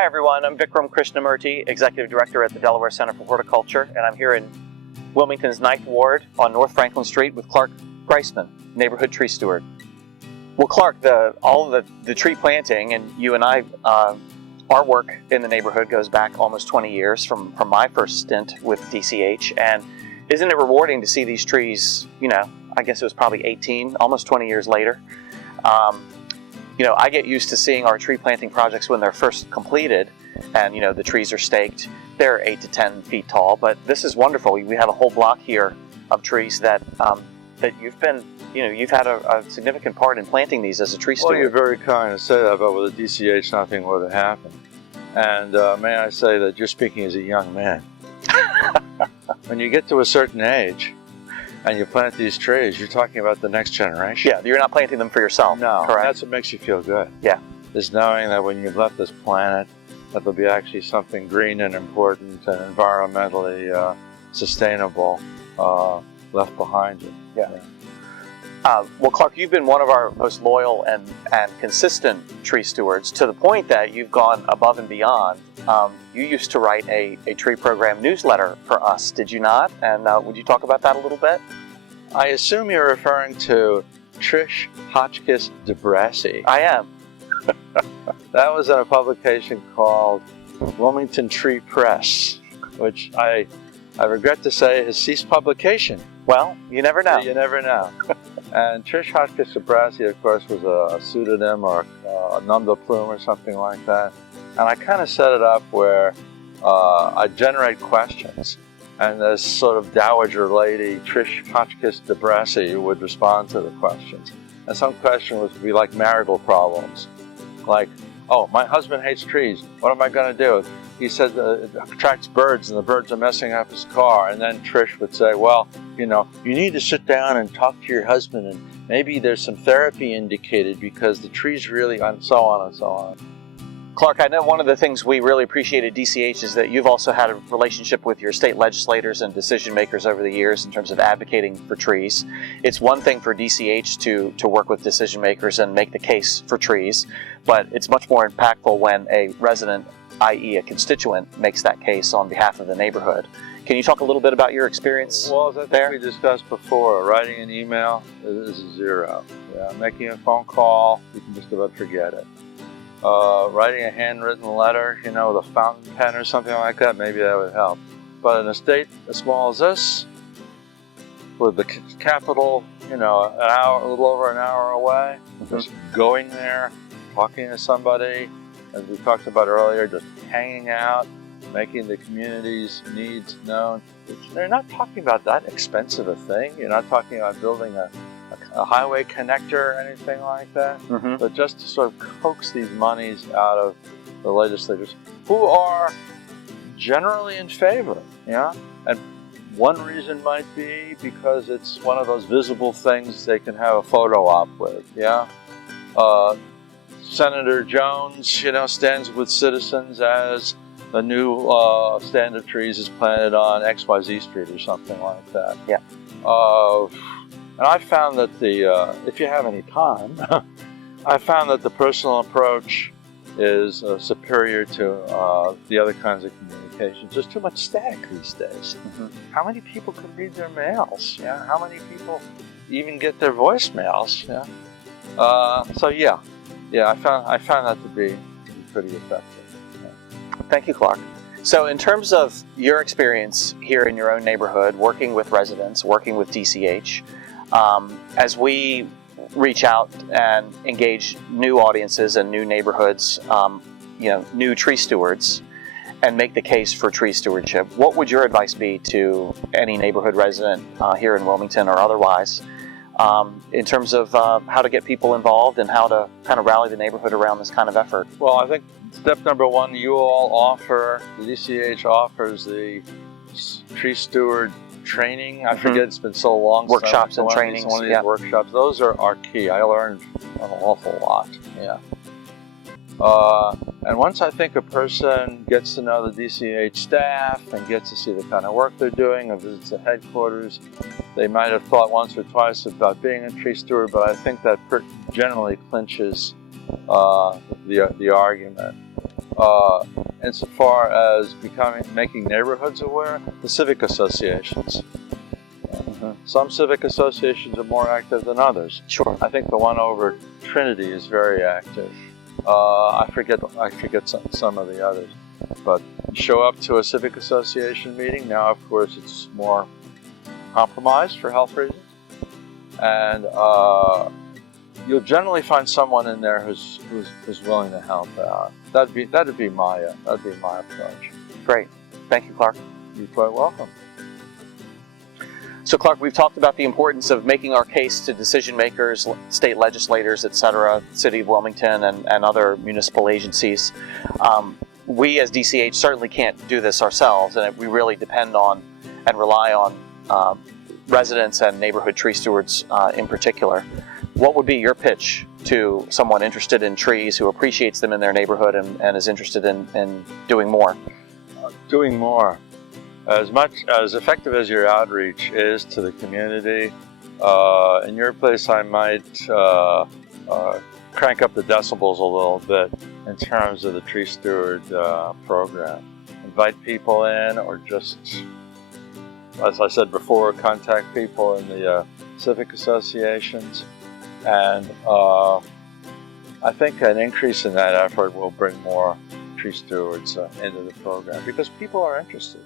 Hi everyone, I'm Vikram Krishnamurti, Executive Director at the Delaware Center for Horticulture, and I'm here in Wilmington's 9th Ward on North Franklin Street with Clark Griesman, Neighborhood Tree Steward. Well, Clark, all of the tree planting, and you and I, our work in the neighborhood goes back almost 20 years from my first stint with DCH, and isn't it rewarding to see these trees, I guess it was probably 18, almost 20 years later. I get used to seeing our tree planting projects when they're first completed, and the trees are staked. They're 8 to 10 feet tall, but this is wonderful. We have a whole block here of trees that you've had a significant part in planting these as a tree steward. Well, you're very kind to say that, but with a DCH, nothing would have happened. And may I say that you're speaking as a young man. When you get to a certain age and you plant these trees, you're talking about the next generation. Yeah, you're not planting them for yourself. No, correct. That's what makes you feel good. Yeah. Is knowing that when you've left this planet, that there'll be actually something green and important and environmentally sustainable left behind you. Yeah. Well, Clark, you've been one of our most loyal and consistent tree stewards, to the point that you've gone above and beyond. You used to write a tree program newsletter for us, did you not? And would you talk about that a little bit? I assume you're referring to Trish Hotchkiss DeBrassi. I am. That was a publication called Wilmington Tree Press, which I regret to say has ceased publication. Well, you never know. You never know. And Trish Hotchkiss DeBrassi, of course, was a pseudonym or a nom de plume or something like that. And I kind of set it up where I generate questions, and this sort of dowager lady, Trish Hotchkiss DeBrassi, would respond to the questions. And some question would be like marital problems, like, "Oh, my husband hates trees. What am I going to do? He says it attracts birds, and the birds are messing up his car." And then Trish would say, "Well, you need to sit down and talk to your husband, and maybe there's some therapy indicated because the trees really," and so on and so on. Clark, I know one of the things we really appreciate at DCH is that you've also had a relationship with your state legislators and decision makers over the years in terms of advocating for trees. It's one thing for DCH to work with decision makers and make the case for trees, but it's much more impactful when a resident, i.e. a constituent, makes that case on behalf of the neighborhood. Can you talk a little bit about your experience Well, as I think there? we discussed before, writing an email is a zero. Yeah, making a phone call, you can just about forget it. Writing a handwritten letter, with a fountain pen or something like that, maybe that would help. But in a state as small as this, with the capital, a little over an hour away, just going there, talking to somebody, as we talked about earlier, just hanging out, making the community's needs known. They're not talking about that expensive a thing. You're not talking about building a highway connector or anything like that, but just to sort of coax these monies out of the legislators, who are generally in favor, And one reason might be because it's one of those visible things they can have a photo op with, Senator Jones, stands with citizens as the new stand of trees is planted on XYZ Street or something like that. Yeah. And I found that if you have any time, I found that the personal approach is superior to the other kinds of communications. There's too much static these days. How many people can read their mails? How many people even get their voicemails? I found that to be pretty effective. Thank you, Clark. So in terms of your experience here in your own neighborhood, working with residents, working with DCH, as we reach out and engage new audiences and new neighborhoods, new tree stewards, and make the case for tree stewardship, what would your advice be to any neighborhood resident here in Wilmington or otherwise, in terms of how to get people involved and how to kind of rally the neighborhood around this kind of effort? Well, I think step number one, the DCH offers the tree steward training. I forget, it's been so long. Workshops and trainings. One of these workshops. Those are key. I learned an awful lot. And once I think a person gets to know the DCH staff and gets to see the kind of work they're doing and visits the headquarters, they might have thought once or twice about being a tree steward, but I think that generally clinches the argument. insofar as making neighborhoods aware, the civic associations. Some civic associations are more active than others. Sure. I think the one over Trinity is very active. I forget some of the others. But show up to a civic association meeting. Now, of course, it's more compromised for health reasons. And you'll generally find someone in there who's willing to help out. That'd be my approach. Great. Thank you, Clark. You're quite welcome. So, Clark, we've talked about the importance of making our case to decision makers, state legislators, etc., City of Wilmington, and other municipal agencies. We as DCH certainly can't do this ourselves, and we really depend on and rely on residents and neighborhood tree stewards in particular. What would be your pitch to someone interested in trees who appreciates them in their neighborhood and is interested in doing more? Doing more. As effective as your outreach is to the community, in your place I might crank up the decibels a little bit in terms of the tree steward program. Invite people in, or just, as I said before, contact people in the civic associations. And I think an increase in that effort will bring more tree stewards into the program because people are interested.